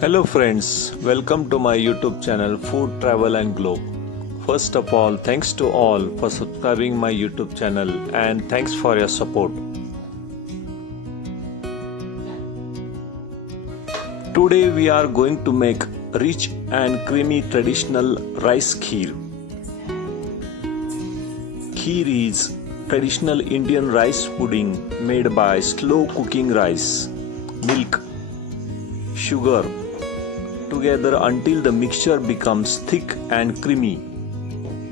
Hello friends, welcome to my YouTube channel Food, Travel and Globe. First of all, thanks to all for subscribing my YouTube channel and thanks for your support. Today we are going to make rich and creamy traditional rice kheer. Kheer is traditional Indian rice pudding made by slow cooking rice, milk, sugar together until the mixture becomes thick and creamy.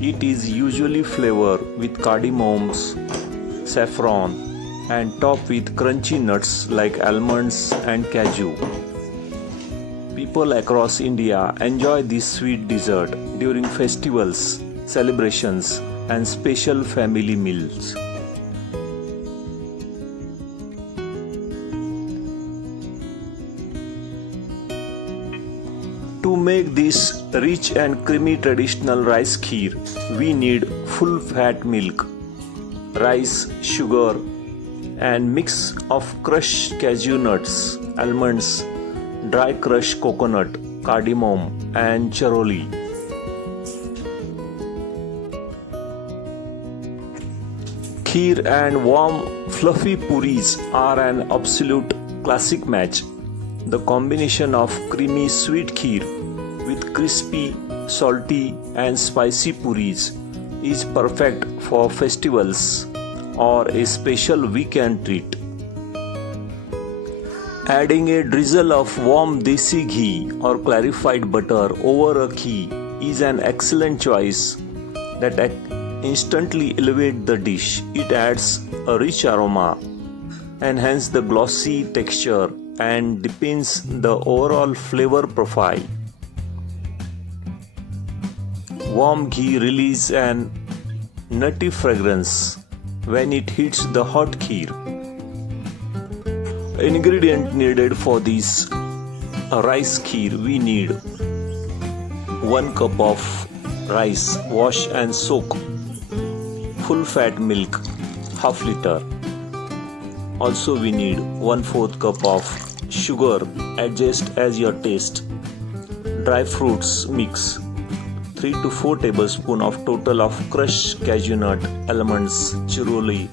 It is usually flavored with cardamoms, saffron and topped with crunchy nuts like almonds and cashew. People across India enjoy this sweet dessert during festivals, celebrations and special family meals. To make this rich and creamy traditional rice kheer, we need full fat milk, rice, sugar and mix of crushed cashew nuts, almonds, dry crushed coconut, cardamom and charoli. Kheer and warm fluffy puris are an absolute classic match. The combination of creamy sweet kheer with crispy, salty and spicy puris is perfect for festivals or a special weekend treat. Adding a drizzle of warm desi ghee or clarified butter over a kheer is an excellent choice that instantly elevates the dish. It adds a rich aroma, enhances the glossy texture and deepens the overall flavor profile. Warm ghee releases an nutty fragrance when it hits the hot kheer. Ingredient needed for this rice kheer: we need 1 cup of rice, wash and soak, full fat milk half liter. Also we need 1/4 cup of sugar, adjust as your taste. Dry fruits mix 3 to 4 tablespoons of total of crushed cashew nut, almonds, charoli.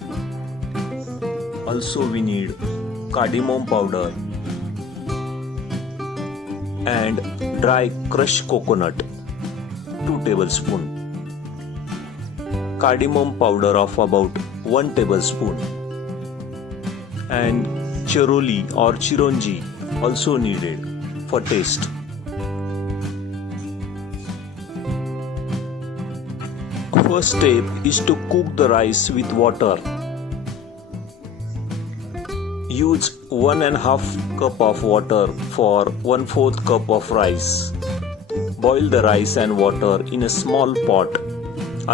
Also we need cardamom powder and dry crushed coconut 2 tablespoons. Cardamom powder of about 1 tablespoon and charoli or chironji also needed for taste. First step is to cook the rice with water. Use 1.5 cup of water for 1/4 cup of rice. Boil the rice and water in a small pot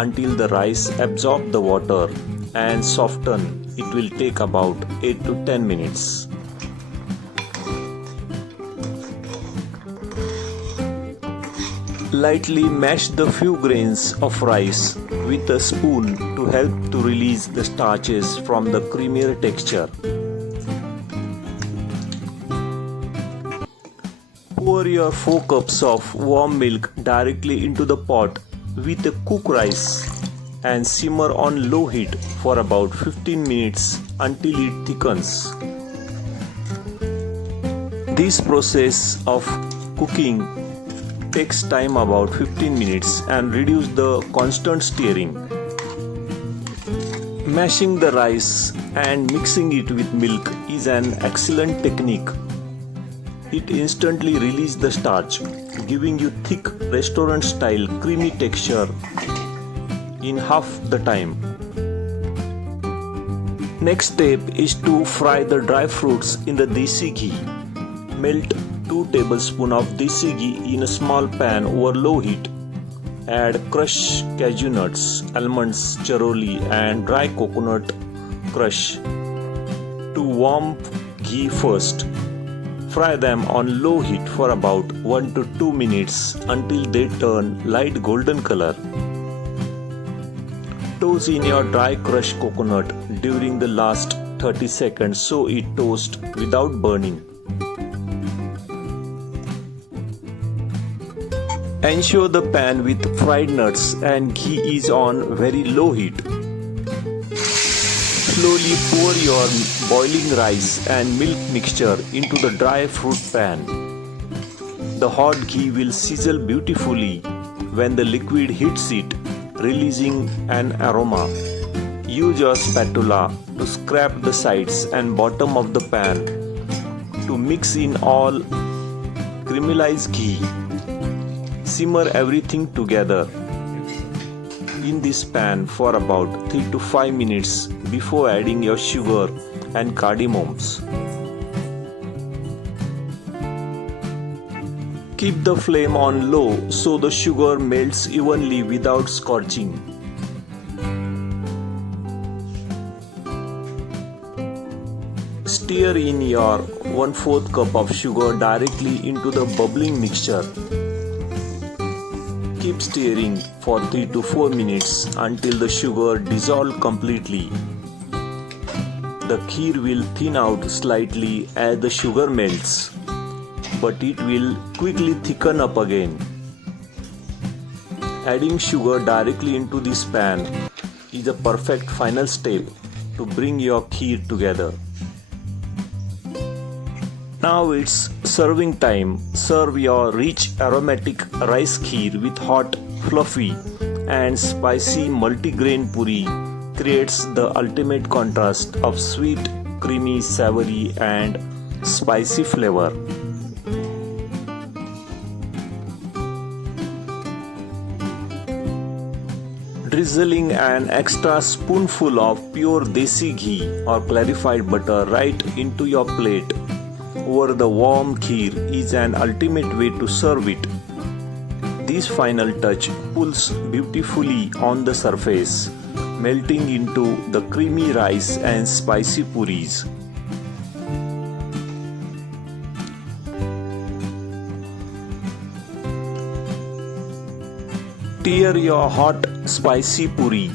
until the rice absorbs the water and soften. It will take about 8 to 10 minutes. Lightly mash the few grains of rice with a spoon to help to release the starches from the creamier texture. Pour your 4 cups of warm milk directly into the pot with the cooked rice and simmer on low heat for about 15 minutes until it thickens. This process of cooking takes time about 15 minutes and reduce the constant stirring. Mashing the rice and mixing it with milk is an excellent technique. It instantly releases the starch, giving you thick restaurant-style creamy texture in half the time. Next step is to fry the dry fruits in the desi ghee. Melt 2 tablespoons of desi ghee in a small pan over low heat. Add crushed cashew nuts, almonds, charoli and dry coconut crush to warm ghee first. Fry them on low heat for about 1 to 2 minutes until they turn light golden color. Toss in your dry crushed coconut during the last 30 seconds so it toasts without burning. Ensure the pan with fried nuts and ghee is on very low heat. Slowly pour your boiling rice and milk mixture into the dry fruit pan. The hot ghee will sizzle beautifully when the liquid hits it, releasing an aroma. Use your spatula to scrape the sides and bottom of the pan to mix in all caramelized ghee. Simmer everything together in this pan for about 3 to 5 minutes before adding your sugar and cardamoms. Keep the flame on low so the sugar melts evenly without scorching. Stir in your 1/4 cup of sugar directly into the bubbling mixture. Keep stirring for 3 to 4 minutes until the sugar dissolves completely. The kheer will thin out slightly as the sugar melts, but it will quickly thicken up again. Adding sugar directly into this pan is a perfect final step to bring your kheer together. Now it's serving time. Serve your rich aromatic rice kheer with hot, fluffy and spicy multigrain puri. Creates the ultimate contrast of sweet, creamy, savory and spicy flavor. Drizzling an extra spoonful of pure desi ghee or clarified butter right into your plate over the warm kheer is an ultimate way to serve it. This final touch pulls beautifully on the surface, melting into the creamy rice and spicy puris. Tear your hot spicy puri,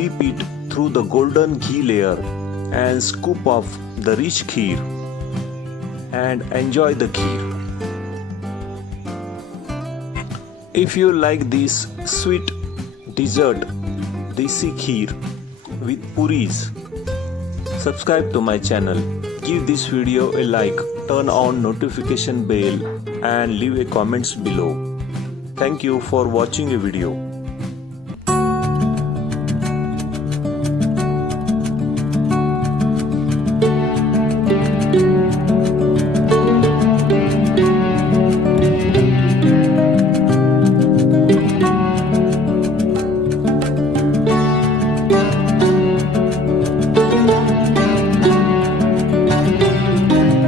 dip it through the golden ghee layer and scoop off the rich kheer and enjoy the kheer. If you like this sweet dessert desi kheer with puris, subscribe to my channel, give this video a like, turn on notification bell and leave a comments below. Thank you for watching a video.